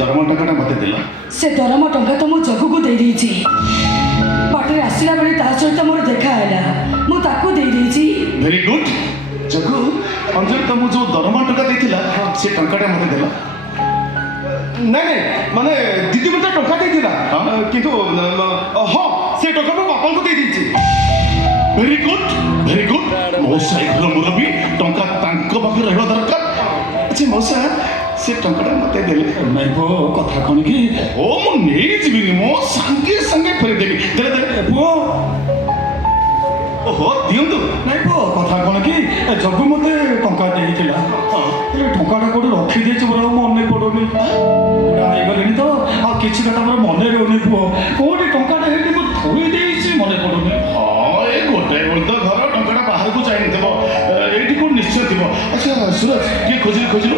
ଦରମା ଟଙ୍କାଟା ମୋତେ ଦେଲ? ସେ ଦରମା ଟଙ୍କା ତ ମୁଁ ଜଗୁକୁ ଦେଇଦେଇଛି। ବାଟରେ ଆସିଲା ବେଳେ ତା ସହିତ ମୋର ଦେଖା ହେଲା, ମୁଁ ତାକୁ ଦେଇଦେଇଛି। Very good. ଜଗୁ, ଅଞ୍ଜଳି ତମକୁ ଯେଉଁ ଦରମା ଟଙ୍କା ଦେଇଥିଲା ସେ ଟଙ୍କାଟା ମୋତେ ଦେଲ? ନାଇଁ ନାଇଁ, ମାନେ ଦିଦି ମୋତେ ଟଙ୍କା ଦେଇଥିଲା, କିନ୍ତୁ ହଁ ସେ ଟଙ୍କା ମୋ ବାପାଙ୍କୁ ଦେଇଦେଇଛି। Very good, very good. ମଉସା ଏ ଘର ମୁରବୀ, ଟଙ୍କା ତାଙ୍କ ପାଖରେ ରହିବା ଦରକାର। ଆଚ୍ଛା ମଉସା, ସେ ଟଙ୍କାଟା ମୋତେ ଦେଲେ? ନାଇଁ ପୁଅ, କଥା କ'ଣ କି? ଓ ମୁଁ ନେଇଯିବିନି, ମୁଁ ସାଙ୍ଗେ ସାଙ୍ଗେ ଫେରିଦେବି। ଦେଲେ ଦେଲେ ପୁଅ ଓହୋ ଦିଅନ୍ତୁ। ନାଇଁ ପୁଅ, କଥା କ'ଣ କି, ଜଗୁ ମୋତେ ଟଙ୍କା ଦେଇଥିଲା। ହେଲେ ଟଙ୍କାଟା କୋଉଠି ରଖିଦେଇଛି ମୋର ଆଉ ମନେ ପଡ଼ୁନି। ବୁଢ଼ା ହେଇଗଲିଣି ତ, ଆଉ କିଛି କଥା ମୋର ମନେ ରହୁନି ପୁଅ। କୋଉଠି ଟଙ୍କାଟା ହେଇଠି ମୁଁ ଥୋଇ ଦେଇଛି ମନେ ପଡ଼ୁନି। ହଁ ଏ ଗୋଟାଏ ବେଳ ତ ଘର, ଟଙ୍କାଟା ବାହାରକୁ ଯାଇନଥିବ, ଏଇଠି କୋଉଠି ନିଶ୍ଚୟ ଥିବ। ଆଚ୍ଛା ସୁରଜ, କିଏ ଖୋଜିଲୁ?